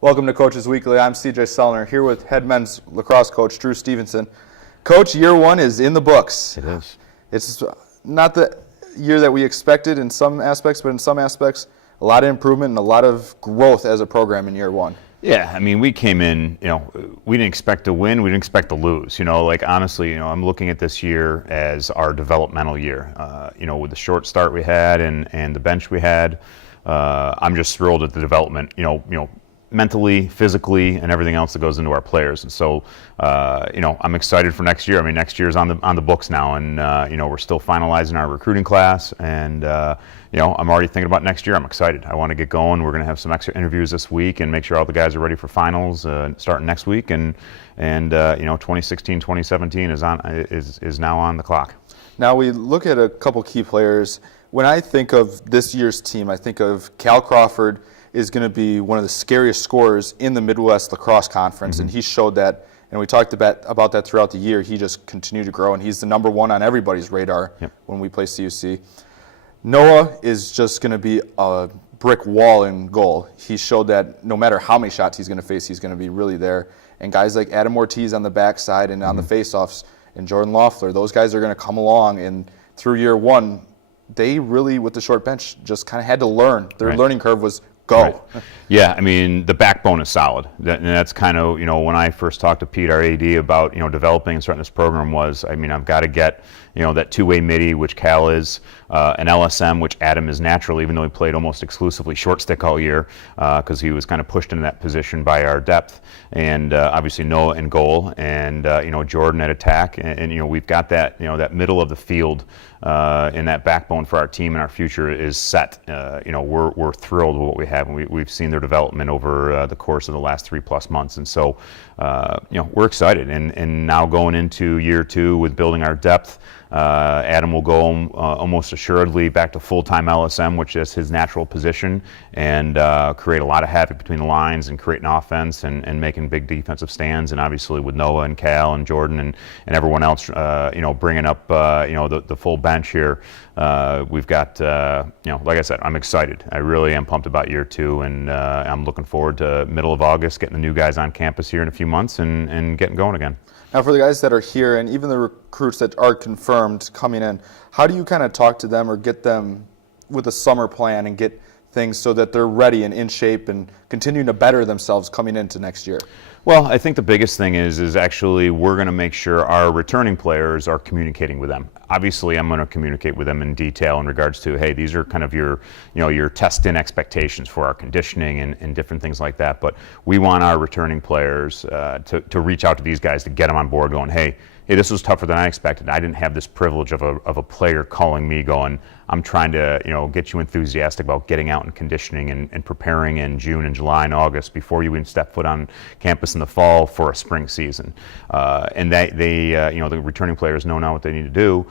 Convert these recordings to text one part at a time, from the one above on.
Welcome to Coaches Weekly. I'm CJ Sellner here with head men's lacrosse coach Drew Stevenson. Coach, year one is in the books. It is. It's not the year that we expected in some aspects, but in some aspects, a lot of improvement and a lot of growth as a program in year one. Yeah, I mean, we came in, we didn't expect to win, we didn't expect to lose. Honestly, I'm looking at this year as our developmental year. With the short start we had and the bench we had, I'm just thrilled at the development, mentally, physically, and everything else that goes into our players. And so, I'm excited for next year. I mean, next year's on the books now, and we're still finalizing our recruiting class, and I'm already thinking about next year. I'm excited. I want to get going. We're going to have some extra interviews this week and make sure all the guys are ready for finals starting next week. And 2016, 2017 is now on the clock. Now we look at a couple key players. When I think of this year's team, I think of Cal Crawford is going to be one of the scariest scorers in the Midwest Lacrosse Conference, and he showed that. And we talked about that throughout the year. He just continued to grow, and he's the number one on everybody's radar when we play CUC. Noah is just going to be a brick wall in goal. He showed that no matter how many shots he's going to face, he's going to be really there. And guys like Adam Ortiz on the backside and on the faceoffs, and Jordan Loeffler, those guys are going to come along. And through year one, they really, with the short bench, just kind of had to learn. Their learning curve was go. Right. Yeah, I mean, the backbone is solid. And that's kind of, when I first talked to Pete, our AD, about, developing and starting this program was, I've got to get, that two-way midi, which Cal is, an LSM, which Adam is natural, even though he played almost exclusively short stick all year, because he was kind of pushed into that position by our depth. And obviously Noah in goal, and, Jordan at attack. And we've got that, that middle of the field in that backbone for our team, and our future is set. We're thrilled with what we have, and we've seen their development over the course of the last 3+ months. And so, we're excited. And now going into year two with building our depth, Adam will go almost assuredly back to full-time LSM, which is his natural position, and create a lot of havoc between the lines and create an offense and making big defensive stands. And obviously with Noah and Cal and Jordan and everyone else, bringing up, the full bench here, we've got, like I said, I'm excited. I really am pumped about year two, and I'm looking forward to middle of August, getting the new guys on campus here in a few months and getting going again. Now, for the guys that are here and even the recruits that are confirmed coming in, how do you kind of talk to them or get them with a summer plan and get things so that they're ready and in shape and continuing to better themselves coming into next year? Well, I think the biggest thing is actually we're going to make sure our returning players are communicating with them. Obviously, I'm going to communicate with them in detail in regards to, hey, these are kind of your test-in expectations for our conditioning and different things like that. But we want our returning players to reach out to these guys to get them on board going, hey, this was tougher than I expected. I didn't have this privilege of a player calling me going, I'm trying to get you enthusiastic about getting out and conditioning and preparing in June and July and August before you even step foot on campus in the fall for a spring season. And the returning players know now what they need to do.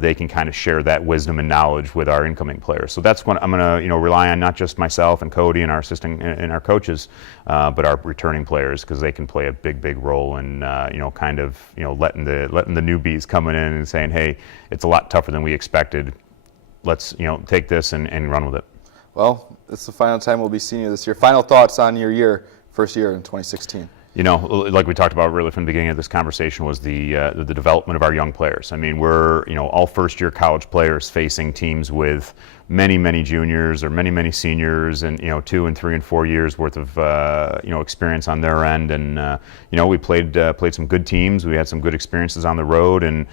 They can kind of share that wisdom and knowledge with our incoming players. So that's what I'm going to rely on, not just myself and Cody and our assistant and our coaches, but our returning players, because they can play a big role in letting the newbies coming in and saying, hey, it's a lot tougher than we expected. Let's take this and run with it. Well, it's the final time we'll be seeing you this year. Final thoughts on your first year in 2016. Like we talked about really from the beginning of this conversation, was the development of our young players. I mean, we're all first-year college players facing teams with many juniors or many seniors, and 2 and 3 and 4 years worth of experience on their end. And we played some good teams. We had some good experiences on the road, and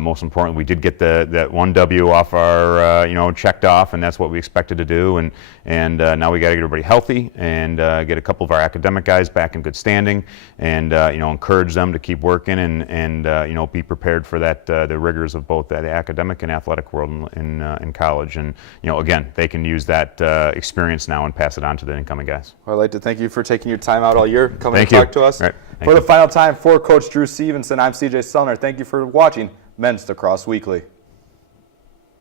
most importantly, we did get that one W off our checked off, and that's what we expected to do. And now we got to get everybody healthy and get a couple of our academic guys back in good standing, and encourage them to keep working and be prepared for that the rigors of both the academic and athletic world in college. And again, they can use that experience now and pass it on to the incoming guys. Well, I'd like to thank you for taking your time out all year, coming to talk to us. Right. For the final time, for Coach Drew Stevenson, I'm CJ Sellner. Thank you for watching Men's Lacrosse Weekly.